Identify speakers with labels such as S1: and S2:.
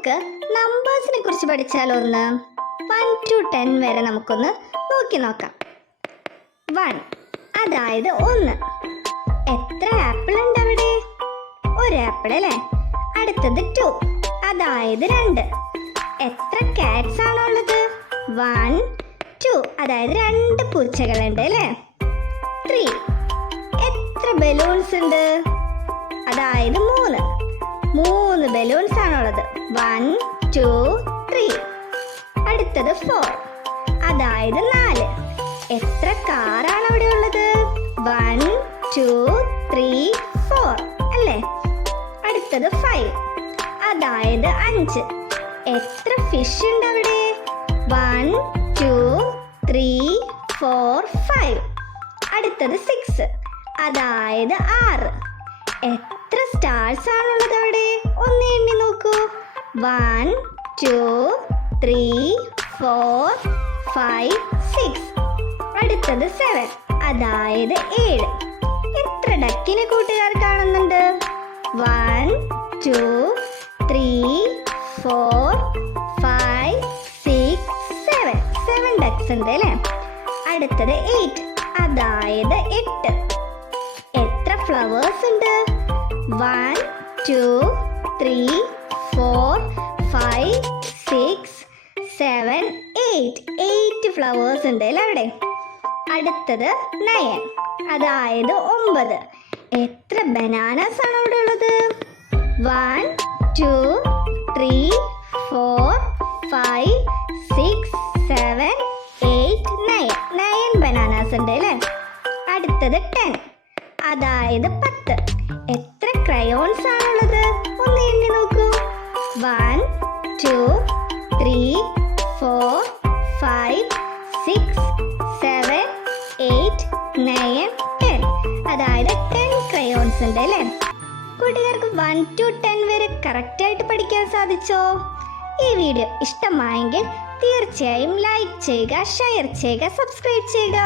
S1: നമുക്ക് നമ്പേഴ്സിനെ കുറിച്ച് പഠിച്ചാലൊന്ന് one two ten വരെ നമുക്കൊന്ന് നോക്കി നോക്കാം. വൺ അതായത് ഒന്ന്. എത്ര ആപ്പിൾ ഉണ്ട് അവിടെ? ഒരു ആപ്പിൾ അല്ലേ? അടുത്തത് ടു അതായത് രണ്ട്. എത്ര കാറ്റ്സ് ആണുള്ളത് വൺ ടു അതായത് രണ്ട് പൂച്ചകളുണ്ട് അല്ലേ? ത്രീ എത്ര ബലൂൺസ് ഉണ്ട്? അതായത് മൂന്ന്. മൂന്ന് ബലൂൺസ് ആണുള്ളത് വൺ ടു ത്രീ അടുത്തത് ഫോർ അതായത് നാല്. എത്ര കാറാണ് അവിടെ ഉള്ളത്? വൺ ടു ത്രീ ഫോർ അല്ലേ? അടുത്തത് ഫൈവ് അതായത് അഞ്ച്. എത്ര ഫിഷ് ഉണ്ട് അവിടെ? One two three four five അടുത്തത് സിക്സ് അതായത് ആറ്. എത്ര സ്റ്റാർസ് ആണുള്ളത് അവിടെ? ഒന്ന് എണ്ണി നോക്കൂ. One two three four five six അടുത്തത് സെവൻ അതായത് ഏഴ്. എത്ര ഡക്കിനെ കൂട്ടുകാർ കാണുന്നുണ്ട്? One two three four five six seven seven ducks ഉണ്ട് അല്ലേ? അടുത്തത് എയ്റ്റ് അതായത് എട്ട്. എത്ര ഫ്ലവേഴ്സ് ഉണ്ട്? One two three seven eight eight flowers ഉണ്ട് അല്ലേ അവിടെ? അടുത്തത് നയൻ അതായത് ഒമ്പത്. എത്ര ബനാനാസ് ആണ് അവിടെ ഉള്ളത്? One two three four five six seven eight nine nine bananas ഉണ്ട് അല്ലേ? അടുത്തത് ടെൻ അതായത് പത്ത്. എത്ര ക്രയോൺസ് ആണുള്ളത് six seven eight nine ten അതായത് ടെൻ ക്രയോൺസ് ഉണ്ട് അല്ലേ? കൂട്ടുകാർക്ക് വൺ ടു ടെൻ വരെ കറക്റ്റായിട്ട് പഠിക്കാൻ സാധിച്ചോ? ഈ വീഡിയോ ഇഷ്ടമായെങ്കിൽ തീർച്ചയായും ലൈക്ക് ചെയ്യുക ഷെയർ ചെയ്യുക സബ്സ്ക്രൈബ് ചെയ്യുക.